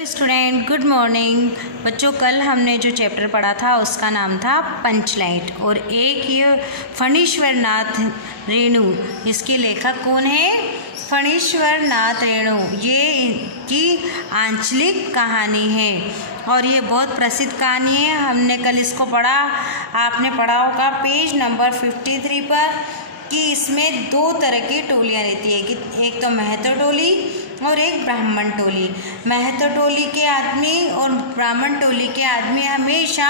Student good morning बच्चों। कल हमने जो चैप्टर पढ़ा था उसका नाम था पंचलाइट और एक ये फणीश्वर नाथ रेणु, इसके लेखक कौन है? फणीश्वर नाथ रेणु। ये इनकी आंचलिक कहानी है और ये बहुत प्रसिद्ध कहानी है। हमने कल इसको पढ़ा, आपने पढ़ा होगा पेज नंबर 53 पर कि इसमें दो तरह की टोलियाँ रहती है कि एक तो महतो टोली और एक ब्राह्मण टोली। महतो टोली के आदमी और ब्राह्मण टोली के आदमी हमेशा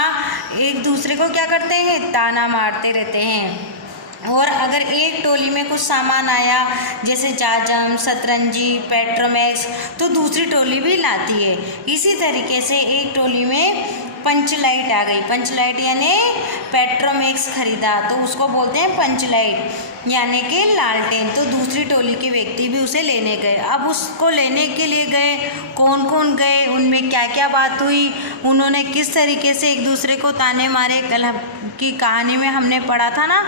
एक दूसरे को क्या करते हैं? ताना मारते रहते हैं। और अगर एक टोली में कुछ सामान आया जैसे जाजम, सतरंजी, पेट्रोमैक्स, तो दूसरी टोली भी लाती है। इसी तरीके से एक टोली में पंचलाइट आ गई। पंचलाइट यानी पेट्रोमैक्स खरीदा तो उसको बोलते हैं पंचलाइट यानी कि लालटेन। तो दूसरी टोली के व्यक्ति भी उसे लेने गए। अब उसको लेने के लिए गए, कौन कौन गए, उनमें क्या क्या बात हुई, उन्होंने किस तरीके से एक दूसरे को ताने मारे, कल की कहानी में हमने पढ़ा था ना।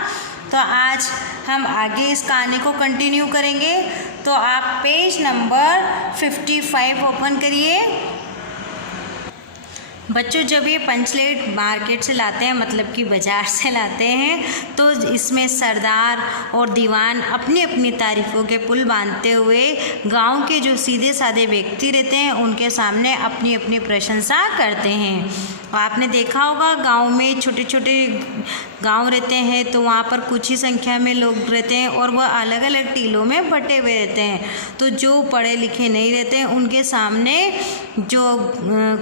तो आज हम आगे इस कहानी को कंटिन्यू करेंगे। तो आप पेज नंबर 55 ओपन करिए। बच्चों, जब ये पंचलेट मार्केट से लाते हैं, मतलब कि बाज़ार से लाते हैं, तो इसमें सरदार और दीवान अपनी अपनी तारीफ़ों के पुल बांधते हुए गांव के जो सीधे साधे व्यक्ति रहते हैं उनके सामने अपनी अपनी प्रशंसा करते हैं। आपने देखा होगा गांव में छोटे छोटे गांव रहते हैं तो वहाँ पर कुछ ही संख्या में लोग रहते हैं और वह अलग अलग टीलों में बटे हुए रहते हैं। तो जो पढ़े लिखे नहीं रहते हैं उनके सामने जो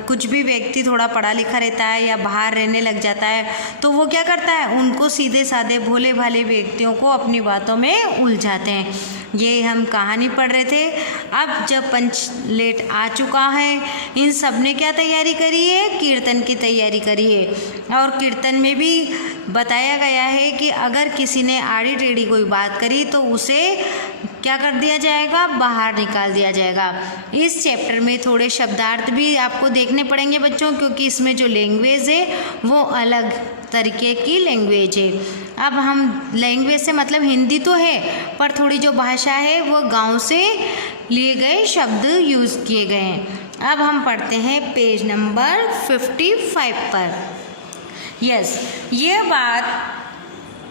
कुछ भी व्यक्ति थोड़ा पढ़ा लिखा रहता है या बाहर रहने लग जाता है तो वो क्या करता है? उनको सीधे साधे भोले भाले व्यक्तियों को अपनी बातों में उलझाते हैं। ये हम कहानी पढ़ रहे थे। अब जब पंचलेट आ चुका है, इन सब ने क्या तैयारी करी है? कीर्तन की तैयारी करी है। और कीर्तन में भी बताया गया है कि अगर किसी ने आड़ी टेढ़ी कोई बात करी तो उसे क्या कर दिया जाएगा? बाहर निकाल दिया जाएगा। इस चैप्टर में थोड़े शब्दार्थ भी आपको देखने पड़ेंगे बच्चों, क्योंकि इसमें जो लैंग्वेज है वो अलग तरीके की लैंग्वेज है। अब हम लैंग्वेज से मतलब हिंदी तो है पर थोड़ी जो भाषा है वो गांव से लिए गए शब्द यूज़ किए गए हैं। अब हम पढ़ते हैं पेज नंबर 55 पर। यस, ये बात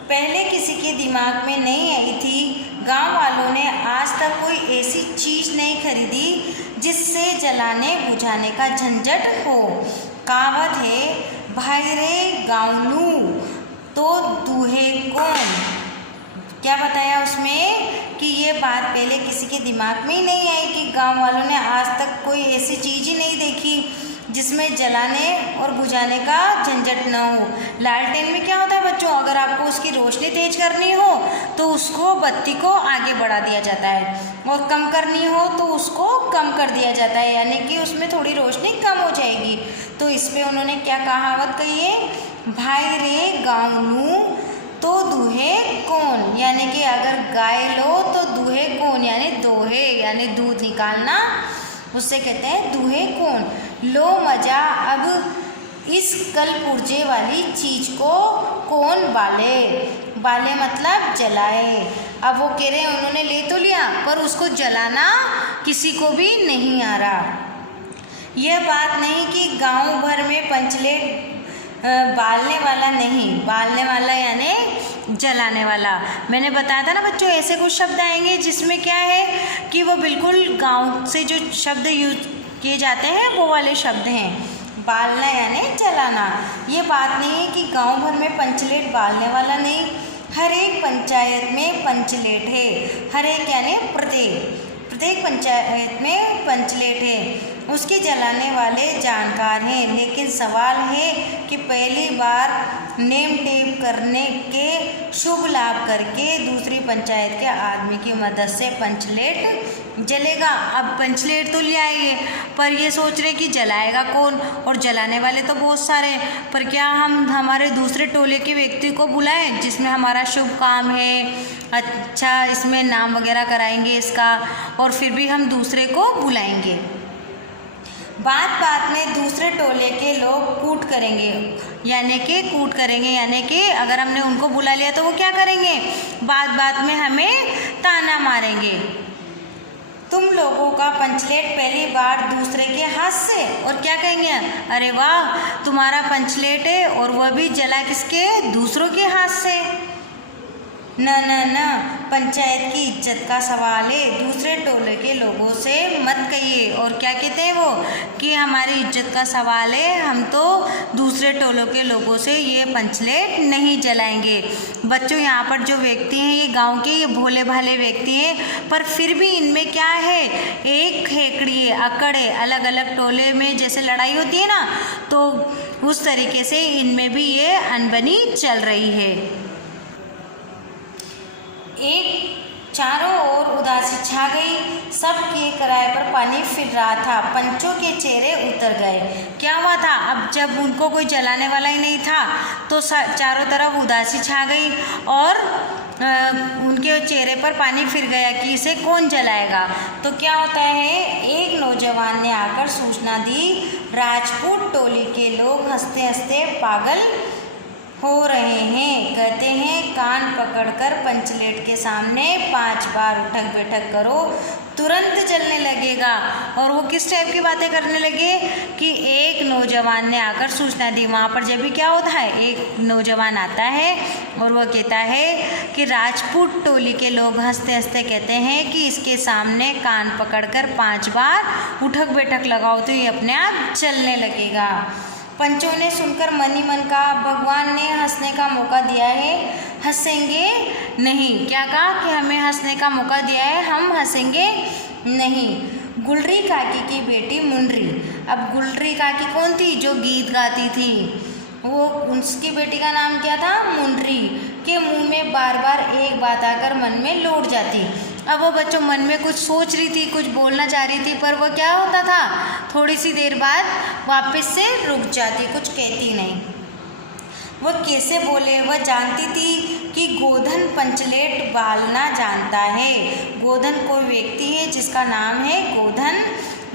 पहले किसी के दिमाग में नहीं आई थी। गांव वालों ने आज तक कोई ऐसी चीज़ नहीं खरीदी जिससे जलाने बुझाने का झंझट हो। कहावत है, भाई रे गाँवनू तो दूहे कौन। क्या बताया उसमें कि ये बात पहले किसी के दिमाग में ही नहीं आई कि गांव वालों ने आज तक कोई ऐसी चीज़ ही नहीं देखी जिसमें जलाने और बुझाने का झंझट न हो। लालटेन में क्या होता है बच्चों? अगर आपको उसकी रोशनी तेज करनी हो तो उसको बत्ती को आगे बढ़ा दिया जाता है और कम करनी हो तो उसको कम कर दिया जाता है, यानी कि उसमें थोड़ी रोशनी कम हो जाएगी। तो इस पे उन्होंने क्या कहावत कही है? भाई रे गाँवनू तो दूहे कौन, यानी कि अगर गाय लो तो दूहे कौन, यानी दोहे यानी दूध निकालना, उससे कहते हैं दूहे कौन। लो मजा अब इस कल पुर्जे वाली चीज़ को कौन बाले। बाले मतलब जलाए। अब वो कह रहे हैं उन्होंने ले तो लिया पर उसको जलाना किसी को भी नहीं आ रहा। यह बात नहीं कि गांव भर में पंचलेट बालने वाला नहीं, बालने वाला यानी जलाने वाला। मैंने बताया था ना बच्चों, ऐसे कुछ शब्द आएंगे जिसमें क्या है कि वो बिल्कुल गांव से जो शब्द यूज किए जाते हैं वो वाले शब्द हैं। बालना यानी जलाना। ये बात नहीं है कि गांव भर में पंचलेट बालने वाला नहीं, हर एक पंचायत में पंचलेट है। हर एक यानी प्रत्येक पंचायत में पंचलेट है, उसके जलाने वाले जानकार हैं। लेकिन सवाल है कि पहली बार नेम टेप करने के शुभ लाभ करके दूसरी पंचायत के आदमी की मदद से पंचलेट जलेगा। अब पंचलेट तो ले आएंगे पर ये सोच रहे कि जलाएगा कौन, और जलाने वाले तो बहुत सारे हैं, पर क्या हम हमारे दूसरे टोले के व्यक्ति को बुलाएं जिसमें हमारा शुभ काम है, अच्छा इसमें नाम वगैरह कराएंगे इसका, और फिर भी हम दूसरे को बुलाएंगे। बात बात में दूसरे टोले के लोग कूट करेंगे, यानी कि अगर हमने उनको बुला लिया तो वो क्या करेंगे? बात बात में हमें ताना मारेंगे। तुम लोगों का पंचलेट पहली बार दूसरे के हाथ से, और क्या कहेंगे, अरे वाह तुम्हारा पंचलेट है और वह भी जला किसके, दूसरों के हाथ से। न न न, पंचायत की इज्जत का सवाल है, दूसरे टोले के लोगों से मत कहिए। और क्या कहते हैं वो कि हमारी इज्जत का सवाल है, हम तो दूसरे टोलों के लोगों से ये पंचलेट नहीं जलाएंगे। बच्चों यहाँ पर जो व्यक्ति हैं ये गांव के, ये भोले भाले व्यक्ति हैं, पर फिर भी इनमें क्या है, एक खेकड़ी है, अकड़ है। अलग अलग टोले में जैसे लड़ाई होती है ना, तो उस तरीके से इनमें भी ये अनबनी चल रही है। एक चारों ओर उदासी छा गई, सबके किराए पर पानी फिर रहा था। पंचों के चेहरे उतर गए। क्या हुआ था, अब जब उनको कोई जलाने वाला ही नहीं था तो चारों तरफ उदासी छा गई और उनके चेहरे पर पानी फिर गया कि इसे कौन जलाएगा। तो क्या होता है, एक नौजवान ने आकर सूचना दी, राजपूत टोली के लोग हंसते हंसते पागल हो रहे हैं। कहते हैं कान पकड़कर पंचलेट के सामने 5 बार उठक बैठक करो, तुरंत जलने लगेगा। और वो किस टाइप की बातें करने लगे कि एक नौजवान ने आकर सूचना दी। वहाँ पर जब भी क्या होता है, एक नौजवान आता है और वो कहता है कि राजपूत टोली के लोग हंसते हंसते कहते हैं कि इसके सामने कान पकड़कर 5 बार उठक बैठक लगाओ तो ये अपने आप जलने लगेगा। पंचों ने सुनकर मन ही मन कहा, भगवान ने हंसने का मौका दिया है, हंसेंगे नहीं। क्या कहा कि हमें हंसने का मौका दिया है, हम हंसेंगे नहीं। गुलरी काकी की बेटी मुनरी, अब गुलरी काकी कौन थी, जो गीत गाती थी, वो उसकी बेटी का नाम क्या था, मुनरी, के मुंह में बार बार एक बात आकर मन में लौट जाती। अब वो बच्चों मन में कुछ सोच रही थी, कुछ बोलना चाह रही थी, पर वो क्या होता था, थोड़ी सी देर बाद वापस से रुक जाती, कुछ कहती नहीं। वह कैसे बोले, वह जानती थी कि गोधन पंचलेट बालना जानता है। गोधन कोई व्यक्ति है जिसका नाम है गोधन,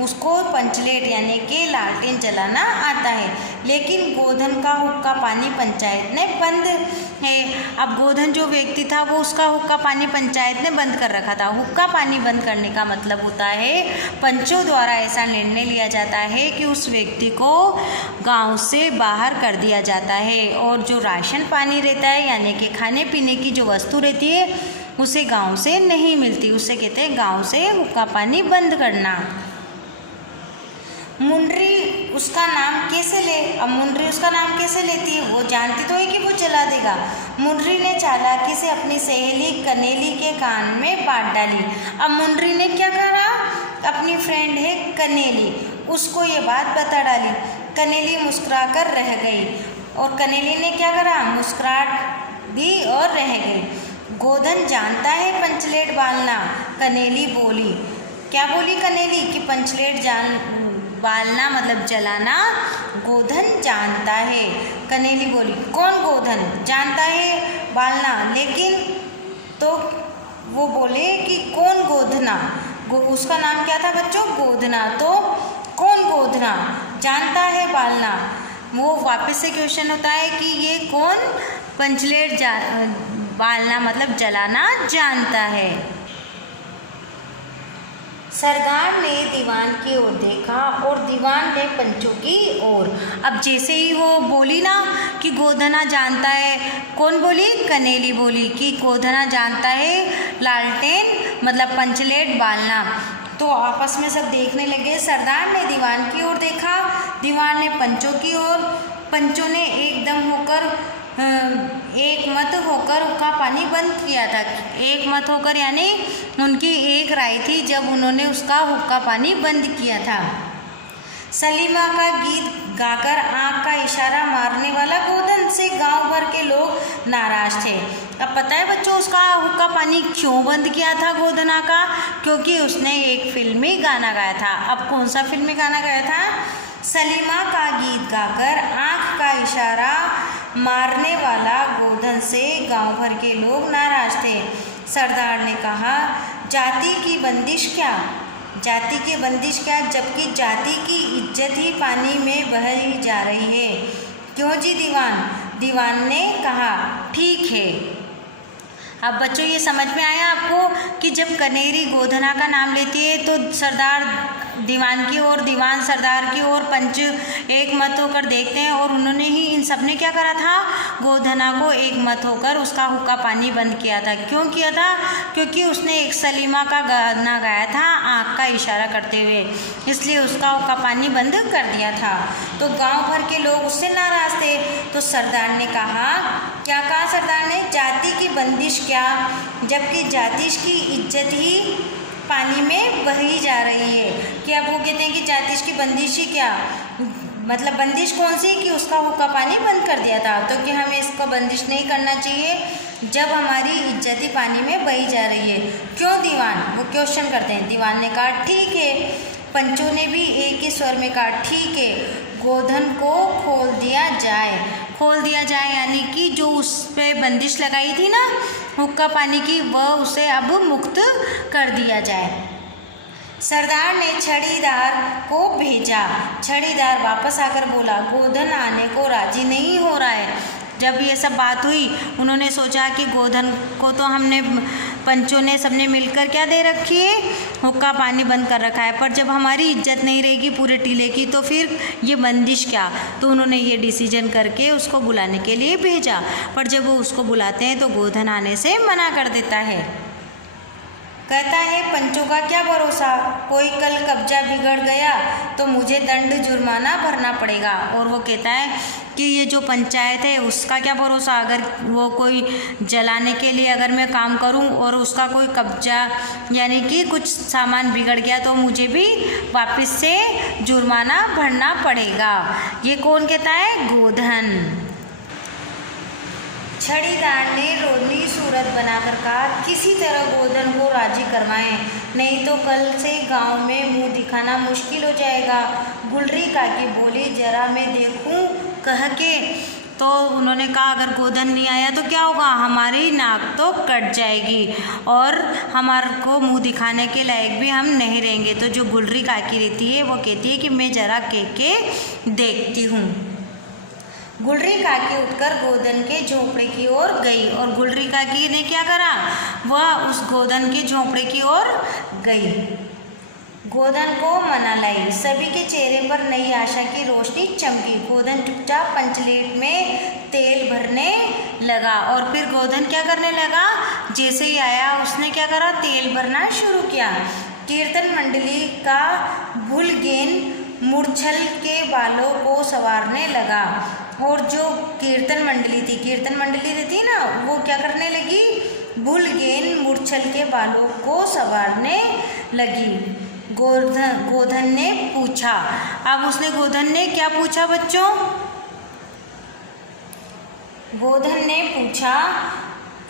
उसको पंचलेट यानी कि लालटेन जलाना आता है, लेकिन गोधन का हुक्का पानी पंचायत ने बंद है। अब गोधन जो व्यक्ति था वो उसका हुक्का पानी पंचायत ने बंद कर रखा था। हुक्का पानी बंद करने का मतलब होता है, पंचों द्वारा ऐसा निर्णय लिया जाता है कि उस व्यक्ति को गांव से बाहर कर दिया जाता है, और जो राशन पानी रहता है यानी कि खाने पीने की जो वस्तु रहती है उसे गांव से नहीं मिलती, उसे कहते हैं गांव से हुक्का पानी बंद करना। मुनरी उसका नाम कैसे ले, अब मुनरी उसका नाम कैसे लेती है, वो जानती तो है कि वो जला देगा। मुनरी ने चालाकी से अपनी सहेली कनेली के कान में बात डाली। अब मुनरी ने क्या करा, अपनी फ्रेंड है कनेली, उसको ये बात बता डाली। कनेली मुस्कुराकर रह गई, और कनेली ने क्या करा, मुस्कुराहट दी और रह गई। गोधन जानता है पंचलेट बालना, कनेली बोली। क्या बोली कनेली कि पंचलेट बालना मतलब जलाना गोधन जानता है। कनेली बोली, कौन गोधन जानता है बालना, लेकिन तो वो बोले कि कौन गोधना, उसका नाम क्या था बच्चों, गोधना, तो कौन गोधना जानता है बालना। वो वापस से क्वेश्चन होता है कि ये कौन पंचलेट बालना मतलब जलाना जानता है। सरदार ने दीवान की ओर देखा और दीवान ने पंचों की ओर। अब जैसे ही वो बोली ना कि गोधना जानता है, कौन बोली, कनेली बोली कि गोधना जानता है लालटेन मतलब पंचलेट बालना, तो आपस में सब देखने लगे। सरदार ने दीवान की ओर देखा, दीवान ने पंचों की ओर। पंचों ने एकदम होकर एक मत होकर हुक्का पानी बंद किया था। एक मत होकर यानी उनकी एक राय थी जब उन्होंने उसका हुक्का पानी बंद किया था। सलीमा का गीत गाकर आँख का इशारा मारने वाला गोधन से गांव भर के लोग नाराज थे। अब पता है बच्चों उसका हुक्का पानी क्यों बंद किया था गोधना का, क्योंकि उसने एक फिल्मी गाना गाया था। अब कौन सा फिल्मी गाना गाया था, सलीमा का गीत गाकर आँख का इशारा मारने वाला गोधन से गांव भर के लोग नाराज थे। सरदार ने कहा, जाति की बंदिश क्या, जाति की बंदिश क्या, जबकि जाति की इज्जत ही पानी में बह ही जा रही है। क्यों जी दीवान, दीवान ने कहा, ठीक है। अब बच्चों ये समझ में आया आपको कि जब कनेरी गोधना का नाम लेती है तो सरदार दीवान की ओर, दीवान सरदार की ओर, पंच एक मत होकर देखते हैं और उन्होंने ही इन सब ने क्या करा था, गोधना को एक मत होकर उसका हुक्का पानी बंद किया था। क्यों किया था? क्योंकि उसने एक सलीमा का गाना गाया था आँख का इशारा करते हुए, इसलिए उसका हुक्का पानी बंद कर दिया था। तो गांव भर के लोग उससे नाराज़ थे। तो सरदार ने कहा, क्या कहा सरदार ने? जाति की बंदिश क्या, जबकि जातिश की इज्जत ही पानी में बही जा रही है। कि अब वो कहते हैं कि जातिश की बंदिश ही क्या, मतलब बंदिश कौन सी, कि उसका हुक्का पानी बंद कर दिया था। तो कि हमें इसको बंदिश नहीं करना चाहिए जब हमारी इज्जत ही पानी में बही जा रही है। क्यों दीवान? वो क्वेश्चन करते हैं। दीवान ने कहा ठीक है। पंचों ने भी एक ही स्वर में कहा ठीक है, गोधन को खोल दिया जाए। खोल दिया जाए यानी कि जो उस पर बंदिश लगाई थी ना हुक्का पानी की, वह उसे अब मुक्त कर दिया जाए। सरदार ने छड़ीदार को भेजा। छड़ीदार वापस आकर बोला, गोधन आने को राजी नहीं हो रहा है। जब ये सब बात हुई, उन्होंने सोचा कि गोधन को तो हमने पंचों ने सबने मिलकर क्या दे रखी है, हुक्का पानी बंद कर रखा है, पर जब हमारी इज्जत नहीं रहेगी पूरे टीले की तो फिर ये बंदिश क्या। तो उन्होंने ये डिसीजन करके उसको बुलाने के लिए भेजा, पर जब वो उसको बुलाते हैं तो गोधन आने से मना कर देता है। कहता है पंचों का क्या भरोसा, कोई कल कब्जा बिगड़ गया तो मुझे दंड जुर्माना भरना पड़ेगा। और वो कहता है कि ये जो पंचायत है उसका क्या भरोसा, अगर वो कोई जलाने के लिए अगर मैं काम करूं और उसका कोई कब्जा यानी कि कुछ सामान बिगड़ गया तो मुझे भी वापस से जुर्माना भरना पड़ेगा। ये कौन कहता है? गोधन। छड़ीदार ने रोनी सूरत बनाकर कहा, किसी तरह गोधन को राजी करवाएं, नहीं तो कल से गांव में मुंह दिखाना मुश्किल हो जाएगा। गुलरी काकी बोली, जरा मैं देखूं कह के। तो उन्होंने कहा अगर गोधन नहीं आया तो क्या होगा, हमारी नाक तो कट जाएगी और हमारे को मुंह दिखाने के लायक भी हम नहीं रहेंगे। तो जो गुलरी काकी रहती है वो कहती है कि मैं जरा कह के देखती हूँ। गुलरी काकी उठकर गोधन के झोंपड़े की ओर गई और गुलरी काकी ने क्या करा, वह उस गोधन के झोंपड़े की ओर गई, गोधन को मना लाई। सभी के चेहरे पर नई आशा की रोशनी चमकी। गोधन चुपचाप पंचलेट में तेल भरने लगा और फिर गोधन क्या करने लगा, जैसे ही आया उसने क्या करा, तेल भरना शुरू किया। कीर्तन मंडली का भूलगेन मूर्छल के बालों को संवारने लगा और जो कीर्तन मंडली रहती ना, वो क्या करने लगी, भूलगेन मूर्छल के बालों को संवारने लगी। गोधन ने पूछा, अब उसने गोधन ने क्या पूछा बच्चों, गोधन ने पूछा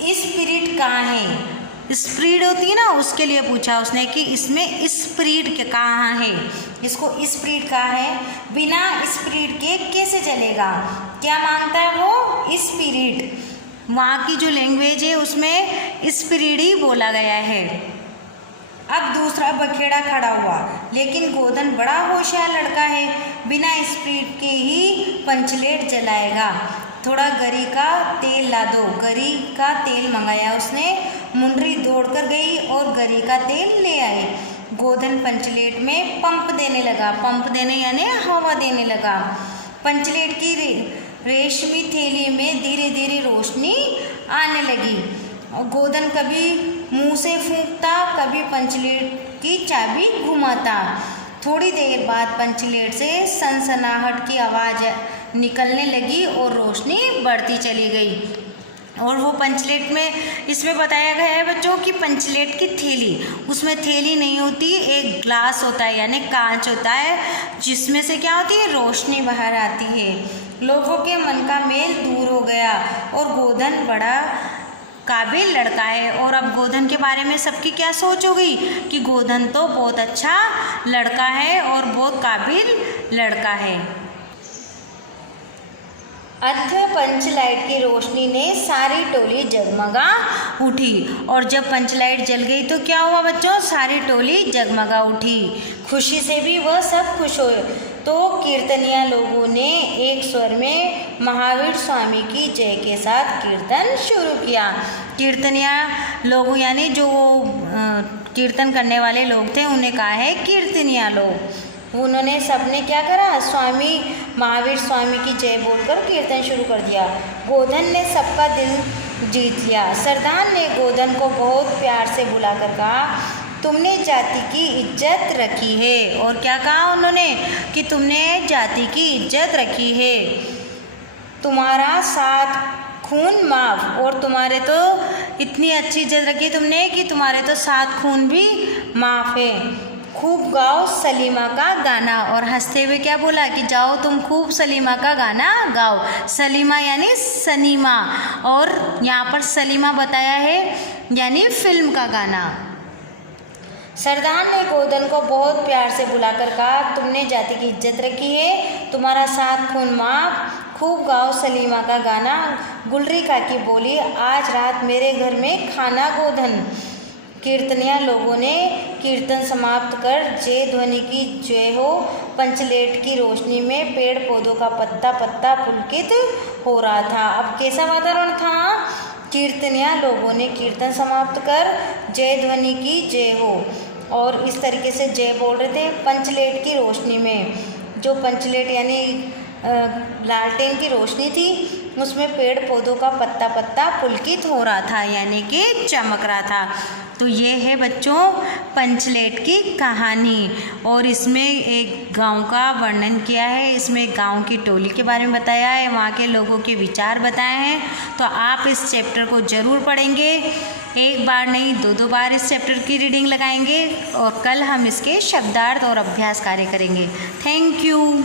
स्पिरिट कहाँ है। स्प्रीड होती है ना, उसके लिए पूछा उसने कि इसमें स्प्रीड कहाँ है, इसको स्प्रीड कहाँ है, बिना स्प्रीड के कैसे चलेगा। क्या मांगता है वो, स्पिरिट। वहाँ की जो लैंग्वेज है उसमें स्प्रीड ही बोला गया है। अब दूसरा बखेड़ा खड़ा हुआ, लेकिन गोधन बड़ा होशियार लड़का है, बिना स्प्रीड के ही पंचलेट जलाएगा। थोड़ा गरी का तेल ला दो। गरी का तेल मंगाया उसने। मुंडरी दौड़कर गई और गरी का तेल ले आए। गोधन पंचलेट में पंप देने लगा, पंप देने यानी हवा देने लगा। पंचलेट की रेशमी थैली में धीरे धीरे रोशनी आने लगी। गोधन कभी मुंह से फूंकता, कभी पंचलेट की चाबी घुमाता। थोड़ी देर बाद पंचलेट से सनसनाहट की आवाज़ निकलने लगी और रोशनी बढ़ती चली गई। और वो पंचलेट में इसमें बताया गया है बच्चों कि पंचलेट की थैली, उसमें थैली नहीं होती, एक ग्लास होता है यानी कांच होता है, जिसमें से क्या होती है, रोशनी बाहर आती है। लोगों के मन का मेल दूर हो गया और गोधन बड़ा काबिल लड़का है। और अब गोधन के बारे में सबकी क्या सोच हो गई कि गोधन तो बहुत अच्छा लड़का है और बहुत काबिल लड़का है। अथ पंचलाइट की रोशनी ने सारी टोली जगमगा उठी और जब पंचलाइट जल गई तो क्या हुआ बच्चों, सारी टोली जगमगा उठी। खुशी से भी वह सब खुश हुए। तो कीर्तनिया लोगों ने एक स्वर में महावीर स्वामी की जय के साथ कीर्तन शुरू किया। कीर्तनिया लोग यानी जो कीर्तन करने वाले लोग थे उन्हें कहा है कीर्तनिया लोग। उन्होंने सबने क्या करा, स्वामी महावीर स्वामी की जय बोलकर कीर्तन शुरू कर दिया। गोधन ने सबका दिल जीत लिया। सरदार ने गोधन को बहुत प्यार से बुलाकर कहा, तुमने जाति की इज्जत रखी है। और क्या कहा उन्होंने कि तुमने जाति की इज्जत रखी है, तुम्हारा साथ खून माफ, और तुम्हारे तो इतनी अच्छी इज्जत रखी तुमने कि तुम्हारे तो साथ खून भी माफ है। खूब गाओ सलीमा का गाना। और हंसते हुए क्या बोला कि जाओ तुम खूब सलीमा का गाना गाओ। सलीमा यानी सनीमा, और यहाँ पर सलीमा बताया है यानी फिल्म का गाना। सरदार ने गोधन को बहुत प्यार से बुलाकर कहा, तुमने जाति की इज्जत रखी है, तुम्हारा साथ खून माफ, खूब गाओ सलीमा का गाना। गुलरी काकी बोली, आज रात मेरे घर में खाना गोधन। कीर्तनिया लोगों ने कीर्तन समाप्त कर जय ध्वनि की जय हो। पंचलेट की रोशनी में पेड़ पौधों का पत्ता पत्ता पुलकित हो रहा था। अब कैसा वातावरण था? कीर्तनिया लोगों ने कीर्तन समाप्त कर जय ध्वनि की जय हो, और इस तरीके से जय बोल रहे थे। पंचलेट की रोशनी में, जो पंचलेट यानी लालटेन की रोशनी थी, उसमें पेड़ पौधों का पत्ता पत्ता पुलकित हो रहा था यानी कि चमक रहा था। तो ये है बच्चों पंचलेट की कहानी, और इसमें एक गांव का वर्णन किया है। इसमें गांव की टोली के बारे में बताया है, वहाँ के लोगों के विचार बताए हैं। तो आप इस चैप्टर को ज़रूर पढ़ेंगे, एक बार नहीं दो बार इस चैप्टर की रीडिंग लगाएंगे, और कल हम इसके शब्दार्थ और अभ्यास कार्य करेंगे। Thank you.